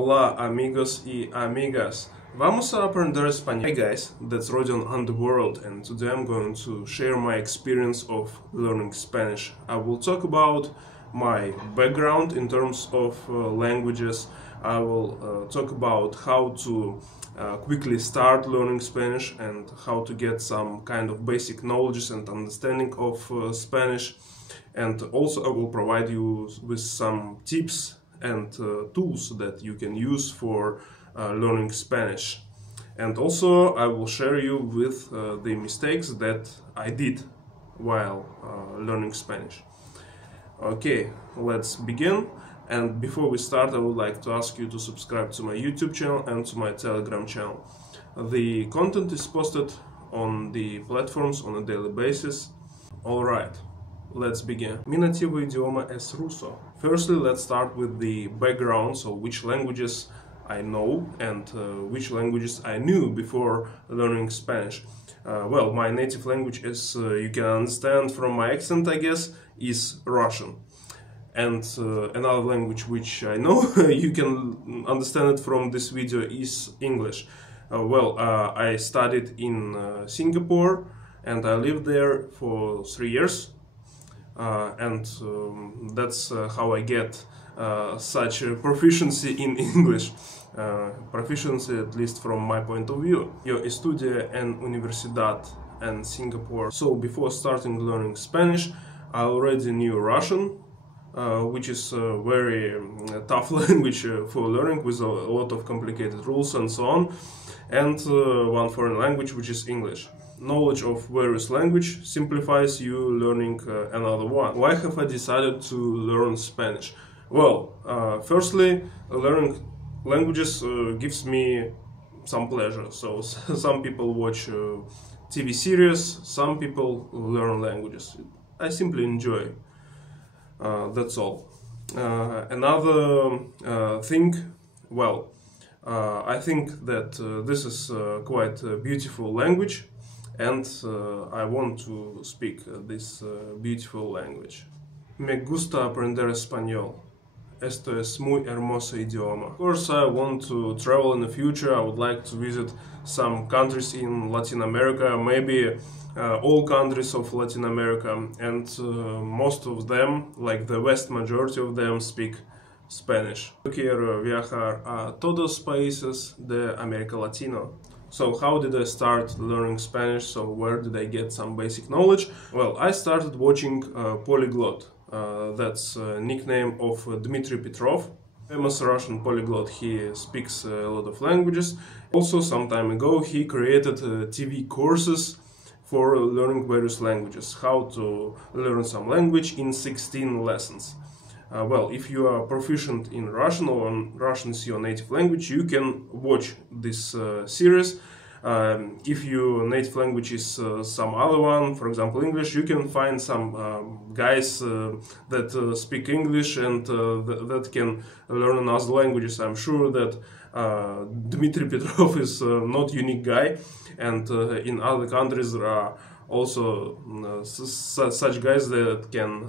Hola amigos y amigas. Vamos a aprender español. Hi guys, that's Rodion on the world, and today I'm going to share my experience of learning Spanish. I will talk about my background in terms of languages. I will talk about how to quickly start learning Spanish and how to get some kind of basic knowledge and understanding of Spanish. And also I will provide you with some tips and tools that you can use for learning Spanish. And also I will share you with the mistakes that I did while learning Spanish. Okay, let's begin. And before we start, I would like to ask you to subscribe to my YouTube channel and to my Telegram channel. The content is posted on the platforms on a daily basis. Alright, let's begin. Mi nativo idioma es ruso. Firstly, let's start with the background, so which languages I know and which languages I knew before learning Spanish. Well, my native language, as you can understand from my accent, I guess, is Russian. And another language which I know, you can understand it from this video, is English. I studied in Singapore and I lived there for 3 years. That's how I get such a proficiency in English. Proficiency, at least from my point of view. Yo estudié en universidad in Singapore. So before starting learning Spanish, I already knew Russian, which is a very tough language for learning, with a lot of complicated rules and so on, and one foreign language, which is English. Knowledge of various language simplifies you learning another one. Why have I decided to learn Spanish? Well, firstly, learning languages gives me some pleasure. So some people watch TV series, some people learn languages. I simply enjoy. That's all. Another thing, well, I think that this is quite a beautiful language, and I want to speak this beautiful language. Me gusta aprender español. Esto es muy hermoso idioma. Of course, I want to travel in the future. I would like to visit some countries in Latin America, maybe all countries of Latin America, and most of them, like the vast majority of them, speak Spanish. Quiero viajar a todos países de América Latina. So how did I start learning Spanish? So where did I get some basic knowledge? Well, I started watching Polyglot. That's a nickname of Dmitry Petrov, famous Russian polyglot. He speaks a lot of languages. Also, some time ago, he created TV courses for learning various languages. How to learn some language in 16 lessons. Well, if you are proficient in Russian, or Russian is your native language, you can watch this series. If your native language is some other one, for example English, you can find some guys that speak English and that can learn another languages. I'm sure that Dmitry Petrov is not unique guy, and in other countries there are also such guys that can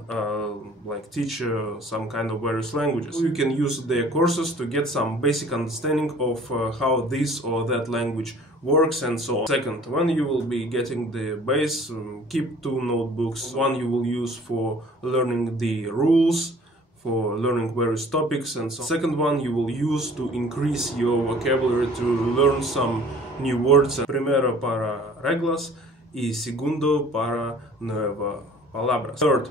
like teach some kind of various languages. You can use their courses to get some basic understanding of how this or that language works and so on. Second, when you will be getting the base, keep 2 notebooks. One you will use for learning the rules, for learning various topics, and so on. Second one you will use to increase your vocabulary, to learn some new words. Primero para reglas y segundo para nuevas palabras. Third,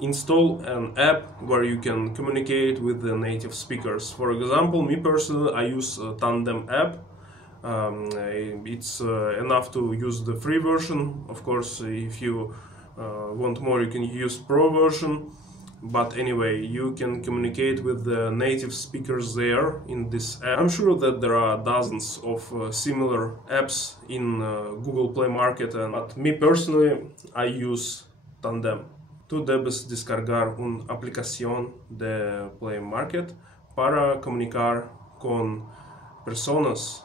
install an app where you can communicate with the native speakers. For example, me personally, I use a Tandem app. It's enough to use the free version. Of course, if you want more, you can use pro version. But anyway, you can communicate with the native speakers there in this app. I'm sure that there are dozens of similar apps in Google Play Market, but me personally, I use Tandem. Tú debes descargar una aplicación de Play Market para comunicar con personas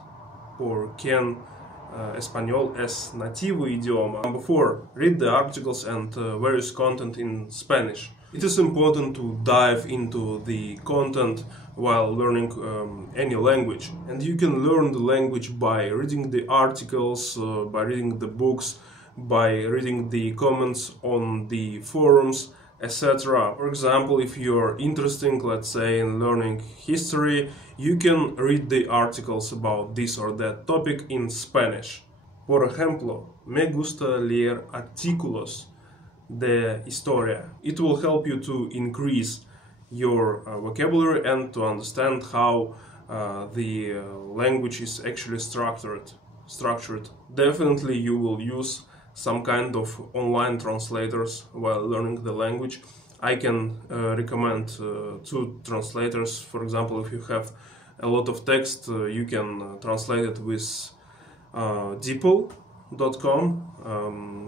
por quien español es nativo idioma. Number 4. Read the articles and various content in Spanish. It is important to dive into the content while learning any language, and you can learn the language by reading the articles, by reading the books, by reading the comments on the forums, etc. For example, if you're interested, let's say, in learning history, you can read the articles about this or that topic in Spanish. Por ejemplo, me gusta leer artículos de historia. It will help you to increase your vocabulary and to understand how the language is actually structured. Definitely you will use some kind of online translators while learning the language. I can recommend 2 translators. For example, if you have a lot of text, you can translate it with DeepL.com,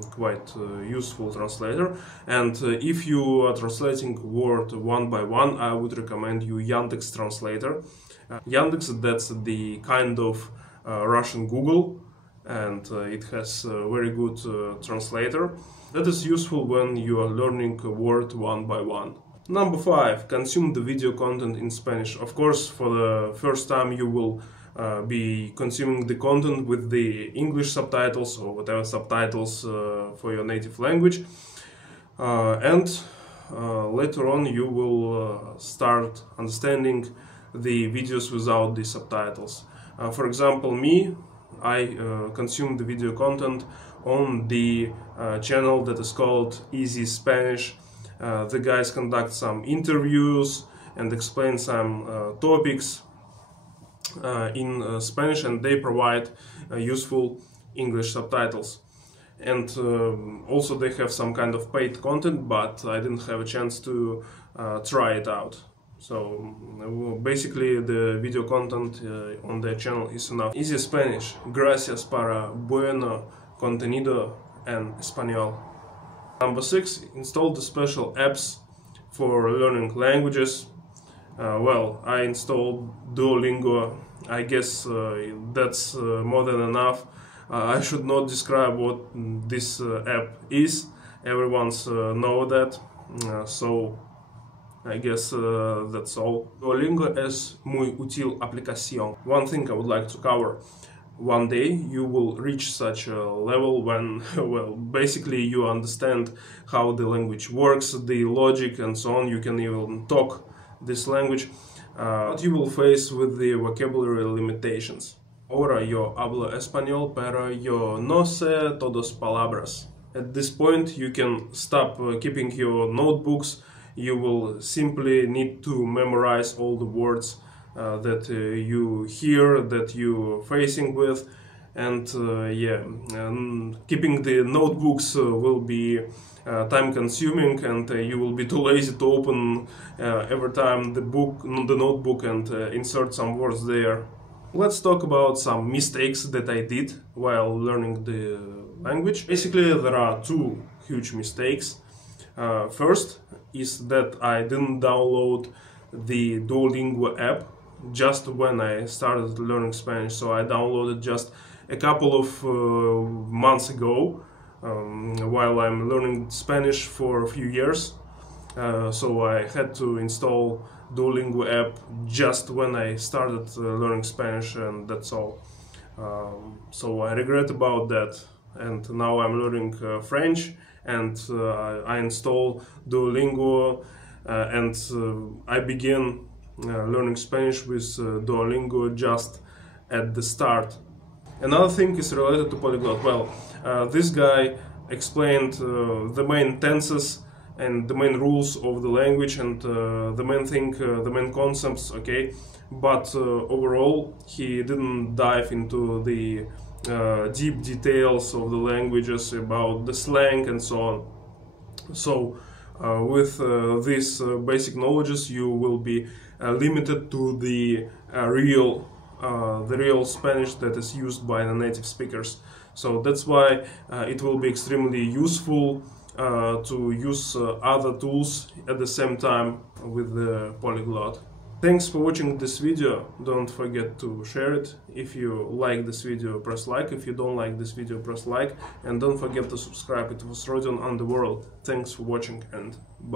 quite useful translator. And if you are translating word one by one, I would recommend you Yandex translator. Yandex, that's the kind of Russian Google, and it has a very good translator. That is useful when you are learning a word one by one. Number 5, consume the video content in Spanish. Of course, for the first time you will be consuming the content with the English subtitles or whatever subtitles for your native language, and later on you will start understanding the videos without the subtitles. For example, me, I consume the video content on the channel that is called Easy Spanish. The guys conduct some interviews and explain some topics in Spanish, and they provide useful English subtitles. And also they have some kind of paid content, but I didn't have a chance to try it out. So basically the video content on their channel is enough. Easy Spanish, gracias para bueno contenido en español. Number 6, install the special apps for learning languages. Well, I installed Duolingo. I guess that's more than enough. I should not describe what this app is. Everyone's know that, so I guess that's all. Duolingo es muy útil aplicación. One thing I would like to cover. One day you will reach such a level when, well, basically you understand how the language works, the logic and so on. You can even talk this language, but you will face with the vocabulary limitations. Ahora yo hablo español, pero yo no sé todas palabras. At this point you can stop keeping your notebooks. You will simply need to memorize all the words that you hear, that you're facing with, and keeping the notebooks will be time consuming, and you will be too lazy to open every time the notebook and insert some words there. Let's talk about some mistakes that I did while learning the language. Basically there are 2 huge mistakes. First is that I didn't download the Duolingo app just when I started learning Spanish. So I downloaded just a couple of months ago, while I'm learning Spanish for a few years. So I had to install Duolingo app just when I started learning Spanish, and that's all. So I regret about that, and now I'm learning French, and I install Duolingo, and I begin learning Spanish with Duolingo just at the start. Another thing is related to polyglot. Well, this guy explained the main tenses and the main rules of the language, and the main concepts, okay, but overall he didn't dive into the deep details of the languages, about the slang and so on. So with these basic knowledges you will be limited to the real Spanish that is used by the native speakers. So that's why it will be extremely useful to use other tools at the same time with the polyglot. Thanks for watching this video. Don't forget to share it. If you like this video, press like. If you don't like this video, press like. And don't forget to subscribe. It was Rodion on the world. Thanks for watching, and bye.